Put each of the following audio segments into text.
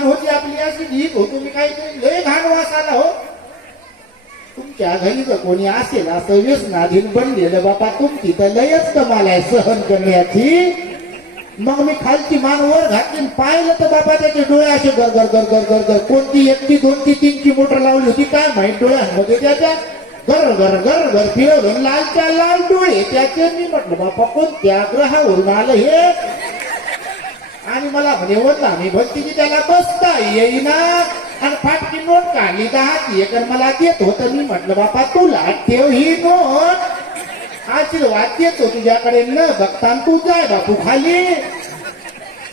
घाण होती आपली अशी ढीक होतो मी काहीतरी लय घाण वास आला हो. तुमच्या घरी जर कोणी असेल असं व्यसनाधीन बनलेलं बापा तुमची तर लयच कमाल आहे सहन करण्याची. मग मी खालची मान वर घातली पाहिलं तर बाबा त्याचे डोळे असे गर गर गर गर गर गर. कोणती एकची दोनची तीनची मोटर लावली होती काय माहीत डोळ्यांमध्ये त्याच्या? गर गर गर गर फिरवलं लालच्या लाल डोळे त्याचे. मी म्हटलं बापा कोणत्या ग्रहावरून आलं हे? आणि मला म्हणे वरला मी भक्तीची त्याला बसता येईना. आणि फाटकी नोट काढली दहा एकर मला देत होत. मी म्हटलं बापा तुला ठेव ही नोट. आशीर्वाद देतो तुझ्याकडे न बघता तू जाय बापू खाली.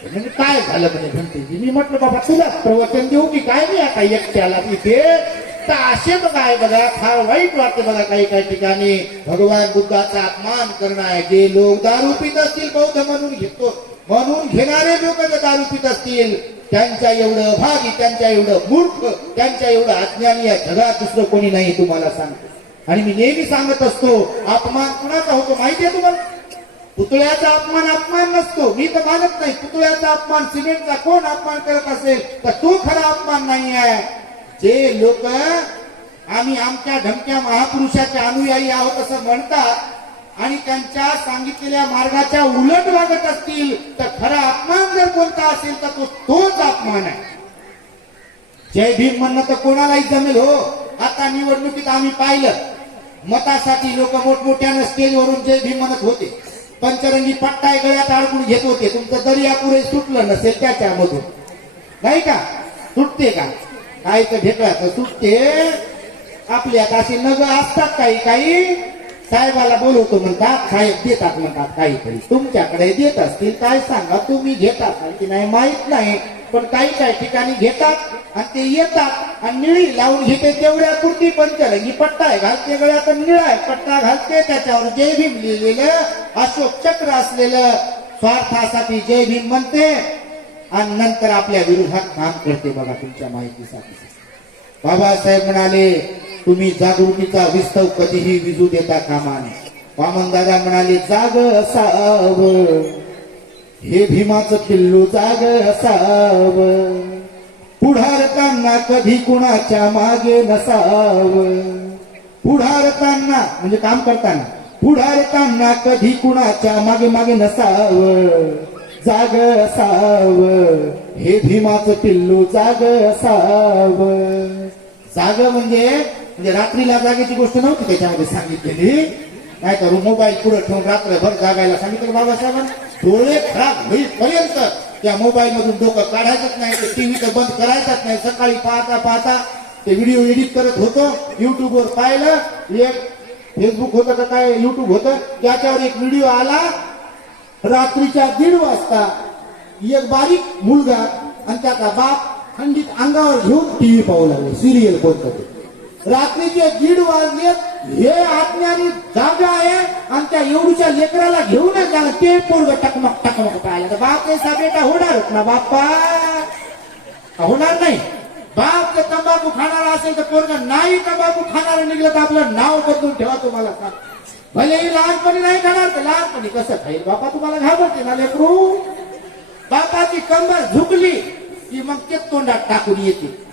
म्हणजे काय झालं म्हणे भंतीजी मी म्हटलं बाबा तुला प्रवचन देऊ की काय नाही आता एकट्याला तिथे तर असे बघा आहे बघा फार वाईट वाटते बघा काही काही ठिकाणी. भगवान बुद्धाचा अपमान करणं आहे जे लोक दारू पित असतील बौद्ध म्हणून घेतो. म्हणून घेणारे लोक जर दारू पित असतील त्यांच्या एवढं भागी त्यांच्या एवढं मूर्ख त्यांच्या एवढं अज्ञानी या जगात दुसरं कोणी नाही तुम्हाला सांगतो. आणि मी नेहमी सांगत असतो अपमान कुणाचा होतो माहितीये तुम्हाला? पुतळ्याचा अपमान अपमान नसतो. मी तर मानत नाही पुतळ्याचा अपमान सिमेंटचा कोण अपमान करत असेल? तर तो खरा अपमान नाही आहे. जे लोक आम्ही आमच्या धमक्या महापुरुषाच्या अनुयायी आहोत असं म्हणतात आणि त्यांच्या सांगितलेल्या मार्गाच्या उलट वागत असतील तर खरा अपमान जर कोणता असेल तर तो तोच अपमान आहे. जय भीम म्हणणं तर कोणालाही जमेल हो. आता निवडणुकीत आम्ही पाहिलं. मतासाठी लोक मोठमोठ्यानं स्टेजवरून जय भीम म्हणत होते. पंचरंगी पट्टाय गळ्यात अडकून घेत होते. तुमचं दर्या पुरे सुटलं नसेल त्याच्यामधून. नाही का? सुटते का? काय तर ढेकळाचं सुटते. आपल्यात असे नग असतात काही काही. साहेबाला बोलवतो म्हणतात साहेब देतात म्हणतात काहीतरी. तुमच्याकडे देत असतील काय सांगा तुम्ही घेतात की? नाही माहीत नाही. पण काही काही ठिकाणी घेतात आणि ते येतात आणि निळी लावून घेते तेवढ्या पुरती पंचरंगी पट्टा आहे घालते गळ्यात आणि निळा आहे पट्टा घालते त्याच्यावर जय भीम लिहिलेलं अशोक चक्र असलेलं स्वार्थासाठी जय भीम म्हणते. आणि नंतर आपल्या विरोधात काम करते बघा तुमच्या माहितीसाठी. बाबासाहेब म्हणाले तुम्ही जागृतीचा विस्तव कधीही विजू देता कामा नये. वामन दादा म्हणाले जाग असाव हे भीमाचं पिल्लू जाग असाव पुढारताना कधी कुणाच्या मागे नसाव? पुढारताना म्हणजे काम करताना पुढारताना कधी कुणाच्या मागे मागे नसाव? जाग असाव हे भीमाचं पिल्लू जाग असाव जाग म्हणजे म्हणजे रात्रीला जागेची गोष्ट नव्हती त्याच्यामध्ये सांगितलेली? नाही तर मोबाईल पुढे ठेवून रात्रभर जागायला सांगितलं बाबासाहेबांना. डोळे खराब होईपर्यंत त्या मोबाईल मधून डोकं काढायचंच नाही ते टीव्ही तर बंद करायचंच नाही. सकाळी पाहता पाहता ते व्हिडिओ एडिट करत होतो युट्यूबवर पाहिलं. एक फेसबुक होतं का काय युट्यूब होतं. त्याच्यावर एक व्हिडिओ आला. रात्रीच्या दीड वाजता एक बारीक मुलगा आणि त्याचा बाप खंडित अंगावर घेऊन टीव्ही पाहू लागले सिरियल कोणतं होते. रात्रीचे दीड वाजलेत हे आज्ञानी जागा आहे आणि त्या एवढीच्या लेकराला घेऊनच जागा ते पोरग टकमक टकमक पाहिलं. तर बाप कैसा बेटा होणारच ना बाप्पा. होणार नाही? बाप जर तंबाखू खाणारा असेल तर पोरग नाही तंबाखू खाणारा निघलं तर आपलं नाव बदलून ठेवा तुम्हाला. सांग भले लहानपणी नाही खाणार तर लहानपणी कसं खाईल? बापा तुम्हाला घाबरते ना लेकरू? बापाची कंबर झुकली की मग ते तोंडात टाकून येते.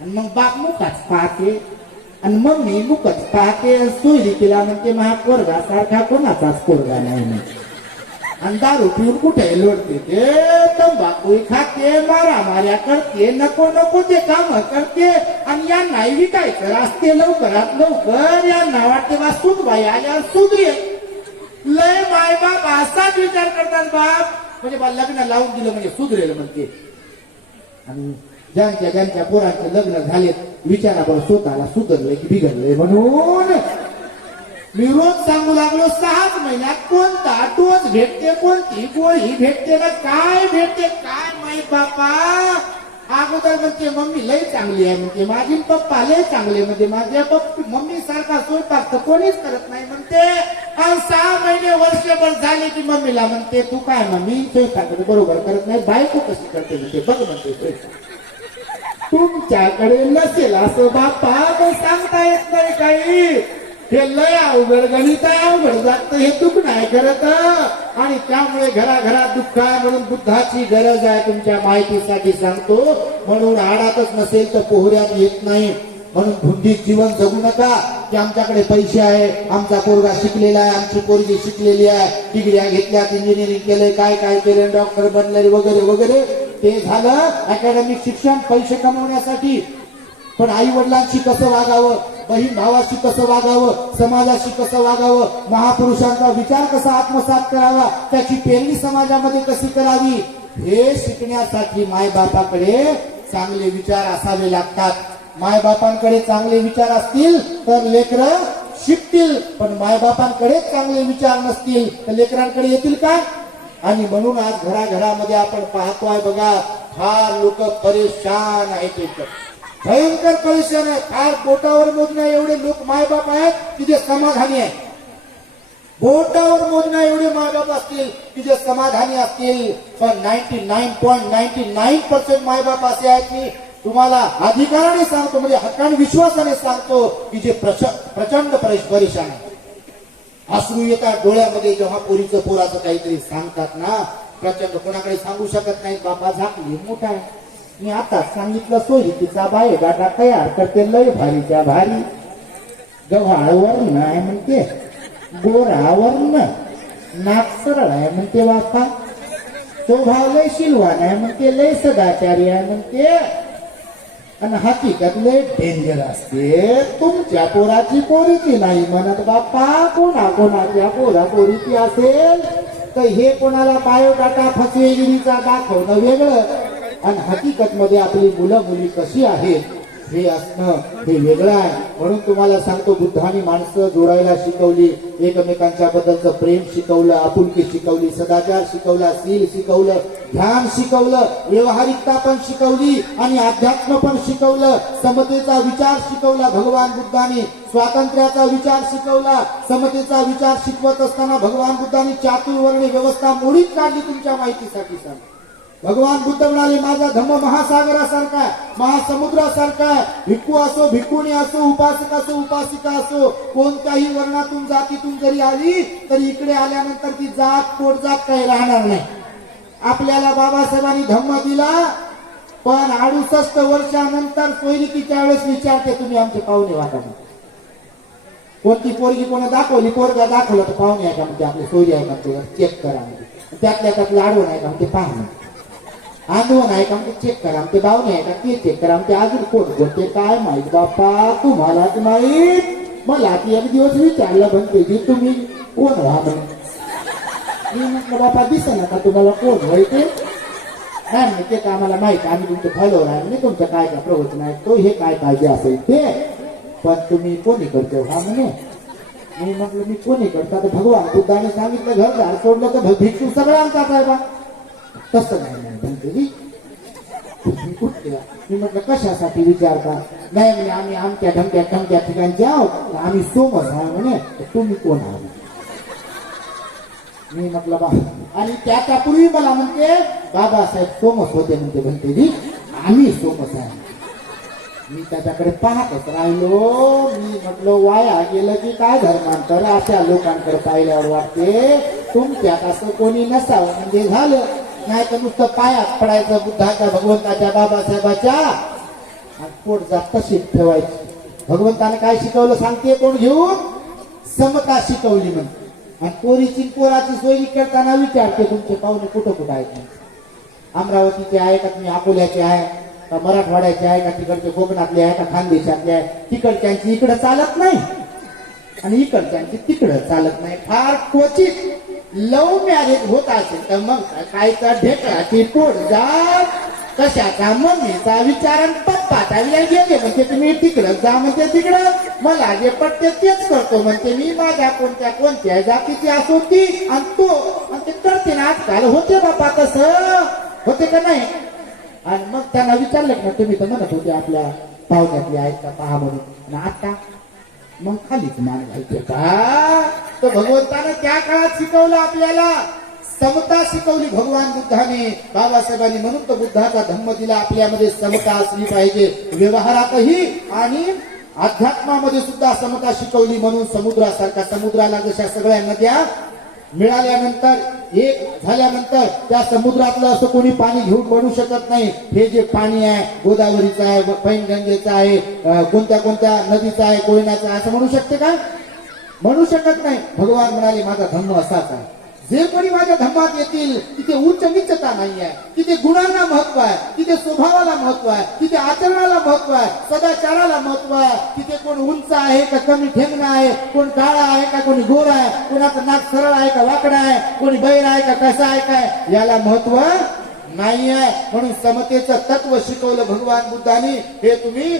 आणि मग बाप मुखाच पाहते आणि मग मम्मी मुखच पाहते सोयरी तिला म्हणते महा पोरगा सारखा कोणाचाच पोरगा नाही म्हणे. आणि दारू पिऊन कुठे लोटते ते तंबाखू खाते मारा माऱ्या करते नको नको ते काम करते आणि यांना नाही विकायचं असते लवकरात लवकर यांना वाटते बा सुनबाई आल्यावर सुधरेल लय माय बाप असाच विचार करतात बाप म्हणजे बा लग्न लावून दिलं म्हणजे सुधरेल म्हणते आणि ज्यांच्या ज्यांच्या पोरांचे लग्न झालेत विचारावर स्वतःला सुधरले की बिघडले म्हणून. मी रोज सांगू लागलो सहाच महिन्यात कोणता डोस भेटते कोणती गोळी भेटते ना काय भेटते काय माहीत बापा? अगोदर म्हणते मम्मी लय चांगली आहे. म्हणते माझी पप्पा लय चांगले म्हणते माझ्या पप्पी मम्मी सारखा स्वयंपाक तर कोणीच करत नाही. म्हणते आणि सहा महिने वर्षभर झाले की मम्मीला. म्हणते तू काय मम्मी? स्वयंपाक बरोबर करत नाही बायको कशी करते? म्हणते बघ म्हणते स्वयंपाक तुमच्याकडे नसेल असं बापा सांगता येत नाही काही. हे लय अवघड गणित अवघड जात हे दुःख नाही करत. आणि त्यामुळे घराघरात दुःख आहे म्हणून बुद्धाची गरज आहे तुमच्या माहितीसाठी सांगतो. म्हणून आडातच नसेल तर पोहऱ्यात येत नाही. म्हणून बुद्धी जीवन जगू नका की आमच्याकडे पैसे आहे आमचा पोरगा शिकलेला आहे आमची पोरगी शिकलेली आहे. डिग्र्या घेतल्यात इंजिनिअरिंग केलंय काय काय केलं डॉक्टर बनले वगैरे वगैरे. ते झालं अकॅडमिक शिक्षण पैसे कमवण्यासाठी. पण आई वडिलांशी कसं वागावं? बहीण भावाशी कसं वागावं? समाजाशी कसं वागावं? महापुरुषांचा विचार कसा आत्मसात करावा? त्याची पेरणी समाजामध्ये कशी करावी? हे शिकण्यासाठी मायबापाकडे चांगले विचार असावे लागतात. मायबापांकडे चांगले विचार असतील तर लेकरं शिकतील. पण मायबापांकडे चांगले विचार नसतील तर लेकरांकडे येतील का? आणि म्हणून आज घराघरामध्ये आपण पाहतोय बघा फार लोक परेशान आहेत भयंकर परेशान आहे फार बोटावर मोजण्या एवढे लोक मायबाप आहेत की जे समाधानी आहेत. बोटावर मोजण्या एवढे मायबाप असतील की जे समाधानी असतील. पण ninety nine point ninety nine percent मायबाप असे आहेत की तुम्हाला अधिकाराने सांगतो म्हणजे हक्काने विश्वासाने सांगतो की जे प्रच- प्रचंड परेशान आहे अश्रू येतात डोळ्यामध्ये जेव्हा पोरीचं पोराचं काहीतरी सांगतात ना प्रचंड कोणाकडे सांगू शकत नाही बाबा झाकली मोठा आहे. मी आता सांगितलं सोयी तिचा बाय गाठा तयार करते लय भारीच्या भारी. गव्हाळवर आहे म्हणते गोरावर नाक सरळ आहे म्हणते बापा तो भाव लय शिलवान आहे म्हणते लय सदाचारी आहे म्हणते. आणि हकीकत लय डेंजर असते. तुमच्या पोराची पोरीची नाही म्हणत बाप्पा. कोणा कोणाच्या पोरा पोरीची असेल तर हे कोणाला बायोडाटा फसवेगिरीचा दाखवणं वेगळं. आणि हकीकत मध्ये आपली मुलं मुली कशी आहेत? हे असणं हे वेगळं आहे. म्हणून तुम्हाला सांगतो बुद्धाने माणसं जोडायला शिकवली एकमेकांच्या बद्दलचं प्रेम शिकवलं आपुलकी शिकवली सदाचार शिकवला सील शिकवलं ध्यान शिकवलं व्यवहारिकता पण शिकवली आणि अध्यात्म पण शिकवलं समतेचा विचार शिकवला भगवान बुद्धाने स्वातंत्र्याचा विचार शिकवला समतेचा विचार शिकवत असताना भगवान बुद्धाने चातुर्वर्णी व्यवस्था मोडीत काढली तुमच्या माहितीसाठी सांग भगवान बुद्ध म्हणाले माझा धम्म महासागरासारखा आहे महासमुद्रासारखा आहे. भिक्खू असो भिक्खुणी असो उपासक असो उपासिका असो कोणत्याही वर्णातून जातीतून जरी आली तरी इकडे आल्यानंतर ती जात पोटजात काही राहणार नाही. आपल्याला बाबासाहेबांनी धम्म दिला पण अडुसष्ट वर्षानंतर सोयरिकीच्या वेळेस विचारते तुम्ही आमचे पाहुणे वाटा कोणती पोरगी कोणा दाखवली? पोरगा दाखवलं तर पाहुणे आहे का म्हणजे आपले सोयरी आहे का चेक करा म्हणजे त्यातल्या त्यात लाडवण आहे का म्हणजे पाहणं. आंदोलन आहे का म्हणजे चेक करा ते बावणे आहे का ते चेक करा आमचे अजून कोण बोलते काय माहीत बाप्पा तुम्हाला माहीत मला ती एक दिवस विचारलं म्हणते की तुम्ही कोण व्हा मी म्हटलं बापा दिसे ना का तुम्हाला कोण व्हायचे काय नाही ते का आम्हाला माहीत आम्ही तुमचं फॉलोवर आहे म्हणजे तुमचं काय काय प्रवचन आहे तो हे काय पाहिजे असेल ते पण तुम्ही कोणी करतो हा म्हणे मी म्हटलं मी कोणी करता तर भगवान बुद्धाने सांगितलं घरदार सोडलं तर भिक्षू सगळ्यांचाच आहे बा तसं नाही मॅडम म्हणते तुम्ही कुठल्या मी म्हटलं कशासाठी विचारता? नाही म्हणे आम्ही आमच्या ढमक्या धमक्या ठिकाणचे आहोत आम्ही सोमस आहे म्हणे. तर तुम्ही कोण आहात? मी म्हटलं बा आणि त्याच्यापूर्वी मला म्हणते बाबासाहेब सोमस होते म्हणते म्हणते जी आम्ही सोमस आहे. मी त्याच्याकडे पाहतच राहिलो. मी म्हटलं वाया गेलं की काय धर्मांतर? अशा लोकांकडे पाहिल्यावर वाटते तुमच्यात असं कोणी नसावं. म्हणजे झालं नाही तर नुसतं पायात पडायचं बुद्धाच्या भगवंताच्या बाबासाहेबाच्या. आणि पोट तशीच ठेवायची? भगवंताने काय शिकवलं सांगते कोण घेऊन? समता शिकवली म्हणते आणि पोरीची पोराची सोयी करताना विचारते तुमचे पाहुणे कुठं कुठं आहेत? अमरावतीचे आहे का तुम्ही अकोल्याचे आहे? का मराठवाड्याचे आहे? का तिकडचे कोकणातले आहे? का खानदेशातले आहे? तिकडच्यांची इकडं चालत नाही. आणि इकडच्यांची तिकडं चालत नाही. फार क्वचित लव मॅरेज होत असेल तर मग सकाळचा ढेकळाची पोट जा कशाचा? मम्मीचा विचार आणि पप्पाचा विचार गेले म्हणजे तुम्ही तिकडं जा म्हणते तिकडं. मला जे पटते तेच करतो म्हणते मी माझ्या कोणत्या कोणत्या जातीची असो ती आणि तो. आणि ते करते ना आजकाल. होते बापा तसं. होते का नाही? आणि मग त्यांना विचारलं ना तुम्ही तर म्हणत होते आपल्या पाहुण्यातली आहेत का पहा म्हणून. आणि आता मग खालीच मान घालते का? तर भगवंतानं त्या काळात शिकवलं आपल्याला. समता शिकवली भगवान बुद्धाने. बाबासाहेबांनी म्हणून तर बुद्धाचा धम्म दिला. आपल्यामध्ये समता असली पाहिजे. व्यवहारातही आणि अध्यात्मामध्ये सुद्धा समता शिकवली म्हणून समुद्रासारखा समुद्राला जशा सगळ्या नद्या मिळाल्यानंतर एक झाल्यानंतर त्या समुद्रातलं असं कोणी पाणी घेऊन बनू शकत नाही. हे जे पाणी आहे गोदावरीचं आहे पैनगंगेचं आहे कोणत्या कोणत्या नदीचं आहे कोयनाचं आहे असं म्हणू शकते का? म्हणू शकत नाही. भगवान म्हणाले माझा धम्म असाच आहे. जे कोणी माझ्या धम्मात येतील तिथे उच्च नीचता नाही आहे तिथे गुणांना महत्त्व आहे. तिथे स्वभावाला महत्त्व आहे. तिथे आचरणाला महत्त्व आहे. सदाचाराला महत्त्व आहे. तिथे कोण उंच आहे का कमी ठेंगणं आहे? कोण काळा आहे का कोणी गोर आहे? कोणाचं नाक सरळ आहे का वाकडा आहे? कोणी बैर आहे का कसा आहे काय? याला महत्त्व नाही आहे म्हणून समतेचं तत्व शिकवलं भगवान बुद्धानी. हे तुम्ही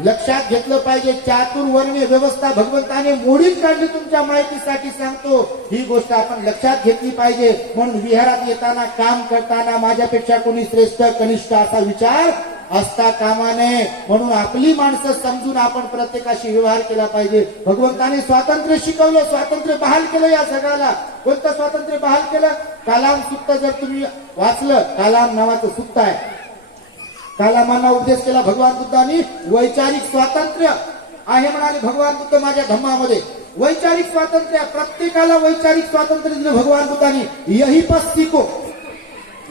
लक्षात घेतलं पाहिजे. चातुर्वर्णीय व्यवस्था भगवंताने मोडीत काढली तुमच्या माहितीसाठी सांगतो. ही गोष्ट आपण लक्षात घेतली पाहिजे. म्हणून विहारात येताना काम करताना माझ्यापेक्षा कोणी श्रेष्ठ कनिष्ठ असा विचार असता कामा नये म्हणून आपली माणसं समजून आपण प्रत्येकाशी व्यवहार केला पाहिजे. भगवंताने स्वातंत्र्य शिकवलं स्वातंत्र्य बहाल केलं या जगाला. कोणतं स्वातंत्र्य बहाल केलं? कालाम सुत्त जर तुम्ही वाचलं कालाम नावाचं सुत्त आहे. कालामांना उपदेश केला भगवान बुद्धांनी वैचारिक स्वातंत्र्य आहे म्हणाले भगवान बुद्ध माझ्या धम्मामध्ये. वैचारिक स्वातंत्र्य प्रत्येकाला वैचारिक स्वातंत्र्य दिलं भगवान बुद्धांनी. यही पस शिको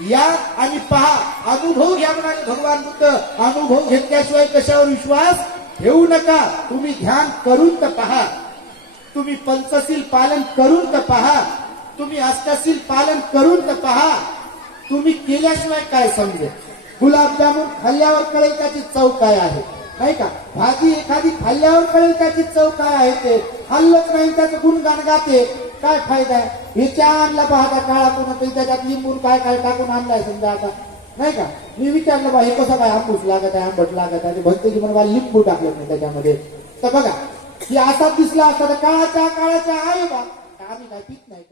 या आणि पहा अनुभव घ्या म्हणाले भगवान बुद्ध. अनुभव घेतल्याशिवाय कशावर विश्वास ठेवू नका. तुम्ही ध्यान करून तर पहा. तुम्ही पंचशील पालन करून तर पहा. तुम्ही अष्टशील पालन करून तर पहा. तुम्ही केल्याशिवाय काय समजेल? गुलाबजामुन खाल्ल्यावर कळेल त्याची चव काय आहे. नाही का? भाजी एखादी खाल्ल्यावर कळेल त्याची चव काय आहे ते. खाल्लंच नाही त्याचं गुणगान गाते काय फायदा आहे? हे चहा आणला पाहता काळा कोणा त्याच्यात लिंबून काय काय टाकून आणलाय समजा आता. नाही का? मी विचारलं बा हे कसं काय आंबूस लागत आहे आंबट लागत आहे? भक्त की म्हणा लिंबू टाकलं नाही त्याच्यामध्ये. तर बघा की असा दिसला असता तर काळाच्या काळाच्या आहे बा. आम्ही काय पीत नाही.